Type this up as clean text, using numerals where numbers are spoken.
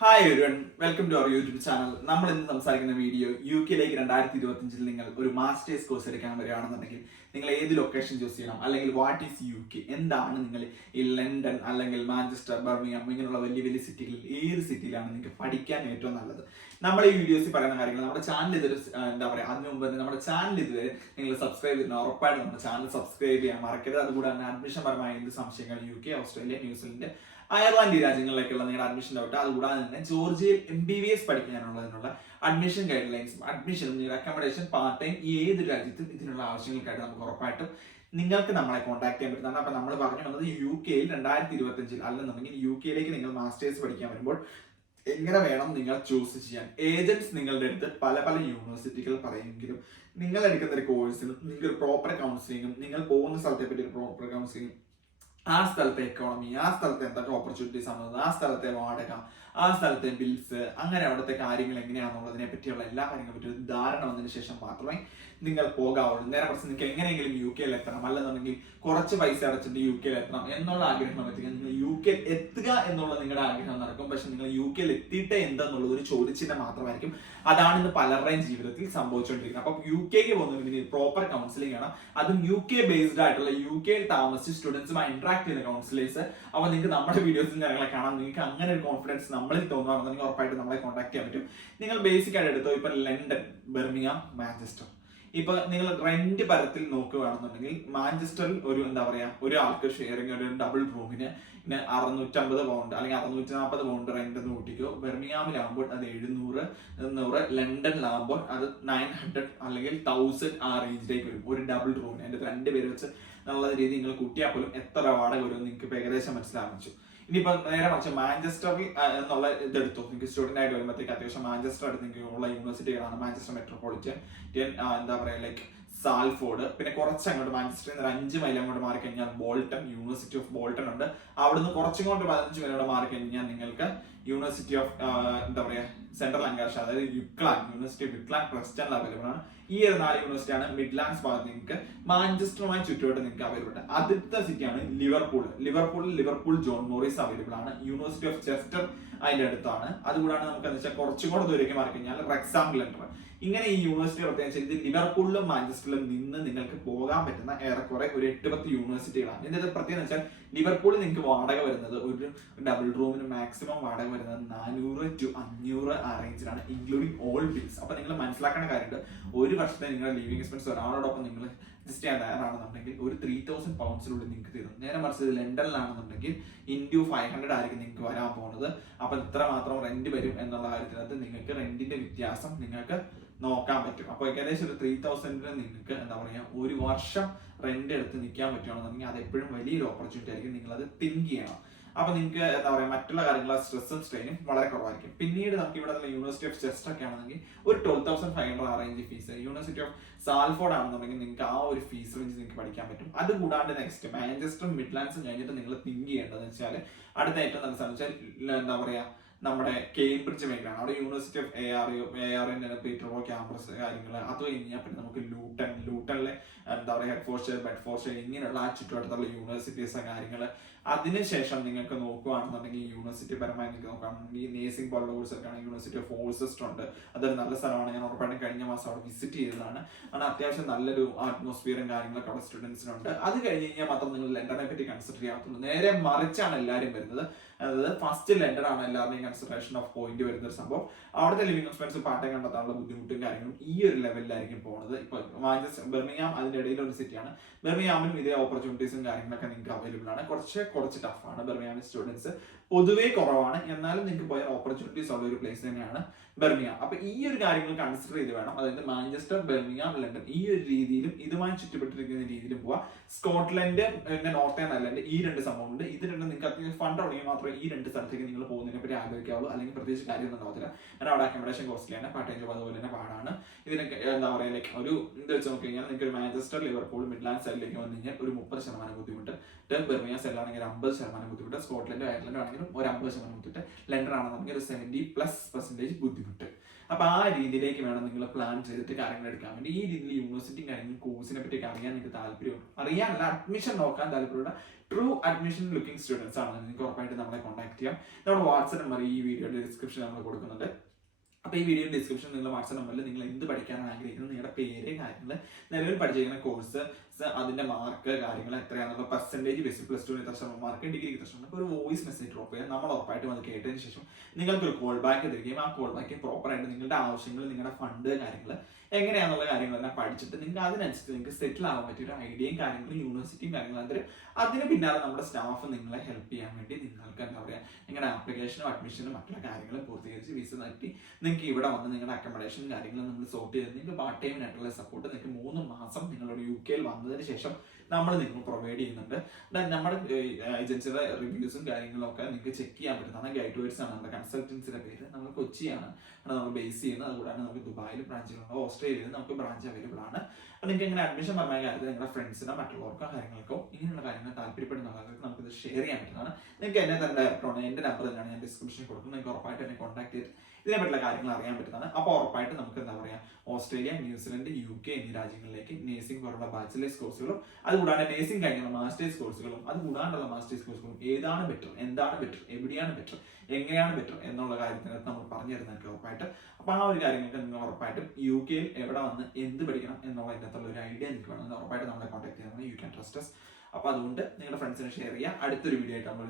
Hi everyone, welcome to our YouTube channel. നമ്മൾ ഇന്ന് സംസാരിക്കുന്ന വീഡിയോ UK-ലേക്ക് 2025 നിങ്ങൾ ഒരു മാസ്റ്റേഴ്സ് കോഴ്സ് എടുക്കാൻ വരികയാണെന്നുണ്ടെങ്കിൽ നിങ്ങൾ ഏത് ലൊക്കേഷൻ ചൂസ് ചെയ്യണം, അല്ലെങ്കിൽ വാട്ട് ഈസ് UK, എന്താണ് നിങ്ങൾ ഈ ലണ്ടൻ അല്ലെങ്കിൽ മാഞ്ചസ്റ്റർ, ബർമിംഗം ഇങ്ങനെയുള്ള വലിയ വലിയ സിറ്റികളിൽ ഏത് സിറ്റിയിലാണ് നിങ്ങൾക്ക് പഠിക്കാൻ ഏറ്റവും നല്ലത്. നമ്മൾ ഈ വീഡിയോസിൽ പറയുന്ന കാര്യങ്ങൾ നമ്മുടെ ചാനൽ ഇതൊരു എന്താ പറയുക, അതിന് മുമ്പ് തന്നെ നമ്മുടെ ചാനൽ ഇതുവരെ നിങ്ങൾ സബ്സ്ക്രൈബ് ചെയ്യുന്ന ഉറപ്പായിട്ട് നമ്മുടെ ചാനൽ സബ്സ്ക്രൈബ് ചെയ്യാൻ മറക്കരുത്. അതുകൂടെ തന്നെ അഡ്മിഷൻ പരമായ എന്ത് സംശയങ്ങൾ UK, ഓസ്ട്രേലിയ, ന്യൂസിലൻഡ്, അയർലാൻഡ് ഈ രാജ്യങ്ങളിലേക്കുള്ള നിങ്ങളുടെ അഡ്മിഷൻ ഡൗട്ട്, അതുകൂടാതെ തന്നെ ജോർജിയയിൽ MBBS പഠിക്കാനുള്ളതിനുള്ള അഡ്മിഷൻ ഗൈഡ് ലൈൻസും അഡ്മിഷനും നിങ്ങളുടെ അക്കോമഡേഷൻ പാർട്ട് ടൈം ഏത് രാജ്യത്തും ഇതിനുള്ള ആവശ്യങ്ങൾക്കായിട്ട് നമുക്ക് ഉറപ്പായിട്ടും നിങ്ങൾക്ക് നമ്മളെ കോൺടാക്ട് ചെയ്യാൻ പറ്റുന്നതാണ്. അപ്പൊ നമ്മൾ പറഞ്ഞു വന്നത് UK-യിൽ 2025 അല്ലെന്നുണ്ടെങ്കിൽ UK-ലേക്ക് നിങ്ങൾ മാസ്റ്റേഴ്സ് പഠിക്കാൻ വരുമ്പോൾ എങ്ങനെ വേണം നിങ്ങൾ ചൂസ് ചെയ്യാൻ. ഏജന്റ്സ് നിങ്ങളുടെ അടുത്ത് പല പല യൂണിവേഴ്സിറ്റികൾ പറയുമെങ്കിലും നിങ്ങൾ എടുക്കുന്ന ഒരു കോഴ്സിൽ നിങ്ങൾക്ക് പ്രോപ്പർ കൗൺസിലിങ്ങും നിങ്ങൾ പോകുന്ന സ്ഥലത്തെ പറ്റി ഒരു പ്രോപ്പർ കൗൺസിലിംഗും ആ സ്ഥലത്തെ എക്കോണമി, ആ സ്ഥലത്തെ എന്തൊക്കെ ഓപ്പർച്യൂണിറ്റീസ് ആണുള്ളത്, ആ സ്ഥലത്തെ വാടക, ആ സ്ഥലത്തെ ബിൽസ്, അങ്ങനെ അവിടുത്തെ കാര്യങ്ങൾ എങ്ങനെയാണെന്നുള്ളതിനെ പറ്റിയുള്ള എല്ലാ കാര്യങ്ങളെ പറ്റി ഒരു ധാരണ വന്നതിന് ശേഷം മാത്രമേ നിങ്ങൾ പോകാവുള്ളൂ. നേരെ മറിച്ച് നിങ്ങൾക്ക് എങ്ങനെയെങ്കിലും UK-യിൽ എത്തണം, അല്ലെന്നുണ്ടെങ്കിൽ കുറച്ച് പൈസ അടച്ചിട്ട് UK-യിൽ എത്തണം എന്നുള്ള ആഗ്രഹം എത്തിക്കുക. നിങ്ങൾ UK-യിൽ എത്തുക എന്നുള്ള നിങ്ങളുടെ ആഗ്രഹം നടക്കും, പക്ഷെ നിങ്ങൾ UK-യിൽ എത്തിയിട്ട് എന്തെന്നുള്ളത് ഒരു ചോദ്യചിഹ്നം മാത്രമായിരിക്കും. അതാണ് ഇന്ന് പലരുടെയും ജീവിതത്തിൽ സംഭവിച്ചുകൊണ്ടിരിക്കുന്നത്. അപ്പൊ UK-ക്ക് പോകുന്നതിന് പ്രോപ്പർ കൗൺസിലിംഗ് ആണ്, അതും UK ബേസ്ഡ് ആയിട്ടുള്ള UK-യിൽ താമസിച്ച് സ്റ്റുഡൻസുമായി ഇന്ററാക്ട് ചെയ്യുന്ന കൗൺസിലേഴ്സ്. അപ്പൊ നിങ്ങൾക്ക് നമ്മുടെ വീഡിയോസിൽ ഞങ്ങളെ കാണാം. നിങ്ങൾക്ക് അങ്ങനെ ഒരു കോൺഫിഡൻസ് നമ്മളിൽ തോന്നുകയാണെന്നുണ്ടെങ്കിൽ ഉറപ്പായിട്ട് നമ്മളെ കോൺടാക്ട് ചെയ്യാൻ പറ്റും. നിങ്ങൾ ബേസിക് ആയിട്ട് എടുത്തോ, ഇപ്പൊ ലണ്ടൻ, ബർമിംഗം, മാഞ്ചസ്റ്റർ. ഇപ്പൊ നിങ്ങൾ റെന്റ് പരത്തിൽ നോക്കുകയാണെന്നുണ്ടെങ്കിൽ മാഞ്ചസ്റ്ററിൽ ഒരു എന്താ പറയാ, ഒരാൾക്ക് ഷെയറിംഗ് ഒരു ഡബിൾ റൂമിന് 650 പൗണ്ട് അല്ലെങ്കിൽ 640 പൗണ്ട് റെന്റ് എന്ന് കൂട്ടിക്കോ. ബെർമിംഗാമിലാകുമ്പോൾ അത് 700, ലണ്ടനിലാകുമ്പോൾ അത് 900 അല്ലെങ്കിൽ 1000 ആ റേഞ്ചിലേക്ക് വരും ഒരു ഡബിൾ റൂമിന്. അതിന്റെ 2 പേര് വെച്ച് എന്നുള്ള രീതി നിങ്ങൾ കൂട്ടിയാൽ പോലും എത്ര വാടക വരും നിങ്ങൾക്ക് ഏകദേശം മനസ്സിലാക്കിച്ചു. ഇനിയിപ്പോ നേരെ മറിച്ച് മാഞ്ചസ്റ്ററിൽ എന്നുള്ള ഇതെടുത്തു, നിങ്ങൾക്ക് സ്റ്റുഡന്റ് ആയിട്ട് വരുമ്പോഴത്തേക്ക് അത്യാവശ്യം മാഞ്ചസ്റ്റർ അടുത്ത് നിങ്ങൾക്ക് ഉള്ള യൂണിവേഴ്സിറ്റികളാണ് മാഞ്ചസ്റ്റർ മെട്രോപൊളിറ്റൻ, എന്താ പറയാ ലൈക്ക് സാൽഫോർഡ്, പിന്നെ കുറച്ച് അങ്ങോട്ട് മാഞ്ചസ്റ്ററിൽ നിന്ന് 5 മൈൽ അങ്ങോട്ട് മാറി കഴിഞ്ഞാൽ ബോൾട്ടൺ, യൂണിവേഴ്സിറ്റി ഓഫ് ബോൾട്ടൺ ഉണ്ട്. അവിടുന്ന് കുറച്ചിങ്ങോട്ട് 15 മൈലോട്ട് മാറി കഴിഞ്ഞാൽ നിങ്ങൾക്ക് യൂണിവേഴ്സിറ്റി ഓഫ് എന്താ പറയാ സെൻട്രൽ ലങ്കാഷയർ, അതായത് യൂണിവേഴ്സിറ്റി ഓഫ് യുക്ലാൻഡ് പ്രസ്റ്റണിൽ അവൈലബിൾ ആണ്. ഈ ഒരു 4 യൂണിവേഴ്സിറ്റിയാണ് മിഡ്ലാൻഡ്സ് ഭാഗത്ത് നിങ്ങൾക്ക് മാഞ്ചസ്റ്ററുമായി ചുറ്റുവട്ടം നിങ്ങൾക്ക് അവൈലബിൾ ആണ്. ആദ്യത്തെ സിറ്റിയാണ് ലിവർപൂൾ ജോൺ മോറിസ് അവൈലബിൾ ആണ്. യൂണിവേഴ്സിറ്റി ഓഫ് ചെസ്റ്റർ അതിന്റെ അടുത്താണ്. അതുകൂടാണ് നമുക്ക് എന്താ വെച്ചാൽ കുറച്ചും കൂടെ ദൂരേക്ക് മാറി കഴിഞ്ഞാൽ റെക്സാം ലെൻഡർ. ഇങ്ങനെ ഈ യൂണിവേഴ്സിറ്റി പ്രത്യേകിച്ച് ഇത് ലിവർപൂളിലും മാഞ്ചസ്റ്ററിലും നിന്ന് നിങ്ങൾക്ക് പോകാൻ പറ്റുന്ന ഏറെക്കുറെ ഒരു 8-10 യൂണിവേഴ്സിറ്റികളാണ്. ഇതിന്റെ പ്രത്യേകത വെച്ചാൽ ലിവർപൂളിൽ നിങ്ങൾക്ക് വാടക വരുന്നത് ഒരു ഡബിൾ റൂമിന് മാക്സിമം വാടക വരുന്നത് 400 to 500 ആ റേഞ്ചിലാണ്, ഇൻക്ലൂഡിങ് ഓൾ ബിൽസ്. അപ്പൊ നിങ്ങൾ മനസ്സിലാക്കേണ്ട കാര്യമുണ്ട്, ഒരു വർഷത്തെ നിങ്ങളുടെ ലിവിംഗ് എക്സ്പെൻസ് ഒരാളോടൊപ്പം നിങ്ങൾ അഡ്ജസ്റ്റ് ചെയ്യാൻ തയ്യാറാണെന്നുണ്ടെങ്കിൽ ഒരു 3000 പൗണ്ട്സിനുള്ളിൽ നിങ്ങൾക്ക് തരും. നേരെ മറിച്ച് ഇത് ലണ്ടനിലാണെന്നുണ്ടെങ്കിൽ into 500 ആയിരിക്കും നിങ്ങൾക്ക് വരാൻ പോകുന്നത്. അപ്പൊ ഇത്ര മാത്രം റെന്റ് വരും എന്നുള്ള കാര്യത്തിനകത്ത് നിങ്ങൾക്ക് റെന്റിന്റെ വ്യത്യാസം നിങ്ങൾക്ക് നോക്കാൻ പറ്റും. അപ്പൊ ഏകദേശം ഒരു 3000 നിങ്ങൾക്ക് എന്താ പറയാ ഒരു വർഷം റെന്റ് എടുത്ത് നിൽക്കാൻ പറ്റുകയാണെന്നുണ്ടെങ്കിൽ അത് എപ്പോഴും വലിയൊരു ഓപ്പർച്യൂണിറ്റി ആയിരിക്കും. നിങ്ങൾ അത് തിങ്ക് ചെയ്യണം. അപ്പൊ നിങ്ങൾക്ക് എന്താ പറയാ മറ്റുള്ള കാര്യങ്ങൾ സ്ട്രെസ്സും സ്ട്രെയിനും വളരെ കുറവായിരിക്കും. പിന്നീട് നമുക്ക് ഇവിടെ യൂണിവേഴ്സിറ്റി ഓഫ് ചെസ്റ്റർ ഒക്കെ ആണെന്നെങ്കിൽ ഒരു 12,500 ആ range fees. University of Salford ആണെന്നുണ്ടെങ്കിൽ നിങ്ങൾക്ക് ആ ഒരു ഫീസ് റേഞ്ച് നിങ്ങൾക്ക് പഠിക്കാൻ പറ്റും. അത് കൂടാണ്ട് നെക്സ്റ്റ് മാഞ്ചസ്റ്ററും മിഡ്ലാൻഡ്സും കഴിഞ്ഞിട്ട് നിങ്ങൾ തിങ്ക് ചെയ്യേണ്ടതെന്ന് വെച്ചാൽ അടുത്ത ഏറ്റവും നല്ല സ്ഥലം വെച്ചാൽ എന്താ പറയാ നമ്മുടെ കേംബ്രിഡ്ജ് മേഖലയാണ്. അവിടെ യൂണിവേഴ്സിറ്റി ഓഫ് ARU പീറ്റർബോ ക്യാമ്പസ് കാര്യങ്ങൾ. അത് കഴിഞ്ഞാൽ പിന്നെ നമുക്ക് ലൂട്ടണിലെ എന്താ പറയുക ഹെഡ്ഫോർഡ്ഷയർ, ബെഡ്ഫോർഡ്ഷയർ ഇങ്ങനെയുള്ള ആ ചുറ്റുവട്ടത്തുള്ള യൂണിവേഴ്സിറ്റീസ് കാര്യങ്ങൾ. അതിനുശേഷം നിങ്ങൾക്ക് നോക്കുകയാണെന്നുണ്ടെങ്കിൽ യൂണിവേഴ്സിറ്റി പരമായി നിങ്ങൾക്ക് നോക്കുകയാണെന്നുണ്ടെങ്കിൽ നേഴ്സിംഗ് പോലുള്ള കോഴ്സ് ഒക്കെയാണ് യൂണിവേഴ്സിറ്റി ഓഫ് ഫോഴ്സസ്റ്റ് ഉണ്ട്. അതൊരു നല്ല സ്ഥലമാണ്. ഞാൻ ഉറപ്പായിട്ടും കഴിഞ്ഞ മാസം അവിടെ വിസിറ്റ് ചെയ്തതാണ്. കാരണം അത്യാവശ്യം നല്ലൊരു അറ്റ്മോസ്ഫിയറും കാര്യങ്ങളൊക്കെ അവിടെ സ്റ്റുഡൻസിനുണ്ട്. അത് കഴിഞ്ഞ് കഴിഞ്ഞാൽ മാത്രം നിങ്ങൾ ലണ്ടനെ പറ്റി കൺസിഡർ ചെയ്യാത്തുള്ളൂ. നേരെ മറിച്ചാണ് എല്ലാവരും വരുന്നത്. അതായത് ഫസ്റ്റ് ലണ്ടൻ ആണ് എല്ലാവരുടെയും കൺസിഡറേഷൻ ഓഫ് പോയിന്റ് വരുന്ന ഒരു സംഭവം. അവിടുത്തെ ലിവിംഗ് എക്സ്പെൻസ് പാട്ടം കണ്ടെത്താനുള്ള ബുദ്ധിമുട്ടും കാര്യങ്ങളും ഈ ഒരു ലെവലിലായിരിക്കും പോകുന്നത്. ഇപ്പൊ ബർമിംഗാം അതിന്റെ ഇടയിൽ ഒരു സിറ്റിയാണ്. ബർമിംഗാമിലും ഇതേ ഓപ്പർച്യൂണിറ്റീസും കാര്യങ്ങളൊക്കെ നിങ്ങൾക്ക് അവൈലബിൾ ആണ്. കുറച്ച് ടഫാണ്. ബർമിംഗാമിലെ സ്റ്റുഡൻസ് പൊതുവേ കുറവാണ്, എന്നാലും നിങ്ങൾക്ക് പോയാൽ ഓപ്പർച്യൂണിറ്റീസ് ഉള്ള ഒരു പ്ലേസ് തന്നെയാണ് ബർമിംഗാം. അപ്പൊ ഈ ഒരു കാര്യങ്ങൾ കൺസിഡർ ചെയ്ത് വേണം, അതായത് മാഞ്ചസ്റ്റർ, ബർമിംഗാം, ലണ്ടൻ ഈ ഒരു രീതിയിലും ഇതുമായി ചുറ്റപ്പെട്ടിരിക്കുന്ന രീതിയിലും പോവാം. സ്കോട്ട്ലൻഡ് പിന്നെ നോർത്തേൺ അയർലൻഡ് ഈ 2 സംഭവം ഉണ്ട്. ഇത് രണ്ടും നിങ്ങൾക്ക് അത്യാവശ്യം ഫണ്ട് ഉണ്ടെങ്കിൽ മാത്രമേ ഈ 2 സ്ഥലത്തേക്ക് നിങ്ങൾ പോകുന്നതിനെ പറ്റി ആലോചിക്കാവുള്ളൂ. അല്ലെങ്കിൽ പ്രത്യേകിച്ച് കാര്യമൊന്നും ഉണ്ടാവത്തില്ല. കാരണം അവിടെ അക്കോമഡേഷൻ കോസ്റ്റ്ലിയാണ്, പാർട്ട് ടൈം ജോബ് അതുപോലെ തന്നെ പാടാണ്. ഇതിനൊക്കെ എന്താ പറയുക ലൈക്ക് ഒരു ഇത് വെച്ച് നോക്കി കഴിഞ്ഞാൽ നിങ്ങൾക്ക് ഒരു മാഞ്ചസ്റ്റർ, ലിവർപൂൾ, മിഡ്ലാൻഡ് സൈഡിലേക്ക് വന്നു കഴിഞ്ഞാൽ ഒരു 30% ബുദ്ധിമുട്ട്. ബർമിംഗാം സൈഡിലാണെങ്കിൽ 50% ബുദ്ധിമുട്ട്. സ്കോട്ട്ലൻഡ്, അയർലൻഡ് ആണെങ്കിലും ഒരു 50% ബുദ്ധിമുട്ട്. ലണ്ടൻ ആണെന്നുണ്ടെങ്കിൽ ഒരു 70+% ബുദ്ധിമുട്ട്. അപ്പോൾ ആ രീതിയിലേക്ക് വേണം നിങ്ങൾ പ്ലാൻ ചെയ്തിട്ട് കാര്യങ്ങൾ എടുക്കാൻ വേണ്ടി. ഈ രീതിയിൽ യൂണിവേഴ്സിറ്റിയും കാര്യങ്ങളും കോഴ്സിനെ പറ്റിയൊക്കെ അറിയാൻ നിങ്ങൾക്ക് താല്പര്യം അറിയാനല്ല, അഡ്മിഷൻ നോക്കാൻ താല്പര്യമുള്ള ട്രൂ അഡ്മിഷൻ ലുക്കിംഗ് സ്റ്റുഡൻസ് ആണ് നിങ്ങൾക്ക് ഉറപ്പായിട്ട് നമ്മളെ കോൺടാക്ട് ചെയ്യാം. നമ്മുടെ വാട്സ്ആപ്പ് നമ്പർ ഈ വീഡിയോയുടെ ഡിസ്ക്രിപ്ഷൻ നമ്മൾ കൊടുക്കുന്നുണ്ട്. അപ്പോൾ ഈ വീഡിയോ ഡിസ്ക്രിപ്ഷൻ നിങ്ങൾ വാട്സ്ആപ്പ് നമ്പറിൽ നിങ്ങൾ എന്ത് പഠിക്കാനാണ് ആഗ്രഹിക്കുന്നത്, നിങ്ങളുടെ പേര്, കാര്യങ്ങൾ, നിലവിൽ പഠിച്ചിരിക്കുന്ന കോഴ്സ്, അതിന്റെ മാർക്ക്, കാര്യങ്ങൾ എത്രയാണെന്നുള്ള പെർസെന്റേജ് ബേസിൽ +2 എത്ര മാർക്ക്, ഡിഗ്രി എത്ര ശതമാനം, ഒരു വോയിസ് മെസ്സേജ് ഡ്രോപ്പ് ചെയ്യാം. നമ്മൾ ഉറപ്പായിട്ടും അത് കേട്ടതിന് ശേഷം നിങ്ങൾക്ക് ഒരു കോൾ ബാക്ക് തരികയും ആ കോൾ ബാക്ക് പ്രോപ്പറായിട്ട് നിങ്ങളുടെ ആവശ്യങ്ങൾ, നിങ്ങളുടെ ഫണ്ട്, കാര്യങ്ങൾ എങ്ങനെയാണെന്നുള്ള കാര്യങ്ങളെല്ലാം പഠിച്ചിട്ട് നിങ്ങൾക്ക് അതിനനുസരിച്ച് നിങ്ങൾക്ക് സെറ്റിൽ ആവാൻ പറ്റിയ ഒരു ഐഡിയയും കാര്യങ്ങളും യൂണിവേഴ്സിറ്റിയും കാര്യങ്ങളും അതിന് പിന്നാലെ നമ്മുടെ സ്റ്റാഫ് നിങ്ങളെ ഹെൽപ്പ് ചെയ്യാൻ വേണ്ടി നിങ്ങൾക്ക് എന്താ പറയുക, നിങ്ങളുടെ ആപ്ലിക്കേഷനും അഡ്മിഷനും മറ്റുള്ള കാര്യങ്ങളും പൂർത്തീകരിച്ച് വിസ നടത്തി നിങ്ങൾക്ക് ഇവിടെ വന്ന് നിങ്ങളുടെ അക്കോമഡേഷനും കാര്യങ്ങളും നമ്മൾ സോർട്ട് ചെയ്ത് നിങ്ങൾക്ക് പാർട്ട് ടൈമിനായിട്ടുള്ള സപ്പോർട്ട് നിങ്ങൾക്ക് 3 മാസം നിങ്ങളോട് UK വന്നതിന് ശേഷം നമ്മൾ നിങ്ങൾ പ്രൊവൈഡ് ചെയ്യുന്നുണ്ട്. നമ്മുടെ ഏജൻസിയുടെ റിവ്യൂസും കാര്യങ്ങളും ഒക്കെ നിങ്ങൾക്ക് ചെക്ക് ചെയ്യാൻ പറ്റുന്നതാണ്. ഗൈഡ് വേർഡ്സ് ആണ് നമ്മുടെ കൺസൾട്ടൻസിയുടെ പേര്. നമ്മൾ കൊച്ചിയാണ് നമ്മൾ ബേസ് ചെയ്യുന്നത്. അതുകൂടാതെ നമുക്ക് ദുബായിൽ ബ്രാഞ്ചുകളുണ്ട്, ഓസ്ട്രേലിയയിൽ നമുക്ക് ബ്രാഞ്ച് അവൈലബിൾ ആണ്. അപ്പോൾ നിങ്ങൾക്ക് ഇങ്ങനെ അഡ്മിഷൻ പറഞ്ഞ കാര്യത്തിൽ നിങ്ങളുടെ ഫ്രണ്ട്സിനോ മറ്റുള്ളവർക്കോ കാര്യങ്ങൾക്കോ ഇങ്ങനെയുള്ള കാര്യങ്ങൾ താല്പര്യപ്പെടുന്ന ആളുകൾക്ക് നമുക്കിത് ഷെയർ ചെയ്യാൻ പറ്റുന്നതാണ്. നിങ്ങൾക്ക് എന്നെ തന്നെ ഡയറക്റ്റാണ്, എൻ്റെ നമ്പർ തന്നെയാണ് ഞാൻ ഡിസ്ക്രിപ്ഷനിൽ കൊടുക്കുന്നത്. നിങ്ങൾക്ക് ഉറപ്പായിട്ട് എന്നെ കോൺടാക്ട് ചെയ്ത് ഇതിനെപ്പറ്റുള്ള കാര്യങ്ങൾ അറിയാൻ പറ്റുന്നതാണ്. അപ്പോൾ ഉറപ്പായിട്ട് നമുക്ക് എന്താ പറയുക, ഓസ്ട്രേലിയ, ന്യൂസിലൻഡ്, UK എന്നീ രാജ്യങ്ങളിലേക്ക് നേഴ്സിംഗ് പോലുള്ള ബാച്ചിലേഴ്സ് കോഴ്സുകളും അതുകൂടാതെ നേഴ്സിംഗ് കഴിഞ്ഞുള്ള മാസ്റ്റേഴ്സ് കോഴ്സുകളും അതുകൂടാണ്ടുള്ള മാസ്റ്റേഴ്സ് കോഴ്സുകളും ഏതാണ് ബെറ്റർ, എന്താണ് ബെറ്റർ, എവിടെയാണ് ബെറ്റർ, എങ്ങനെയാണ് ബെറ്റർ എന്നുള്ള കാര്യത്തിനകത്ത് നമ്മൾ പറഞ്ഞു തരുന്നതൊക്കെ ഉറപ്പായിട്ട്. അപ്പോൾ ആ ഒരു കാര്യങ്ങൾക്ക് നിങ്ങൾ ഉറപ്പായിട്ടും UK എവിടെ വന്ന് എന്ത് പഠിക്കണം എന്നുള്ള ഇതിനകത്തുള്ള ഒരു ഐഡിയ നിങ്ങൾക്ക് വേണമെങ്കിൽ ഉറപ്പായിട്ട് നമ്മളെ കോൺടാക്ട് ചെയ്യുന്നത്. You can trust us. അപ്പോൾ അതുകൊണ്ട് നിങ്ങളുടെ ഫ്രണ്ട്സിനെ ഷെയർ ചെയ്യുക. അടുത്തൊരു വീഡിയോ ആയിട്ട് നമ്മൾ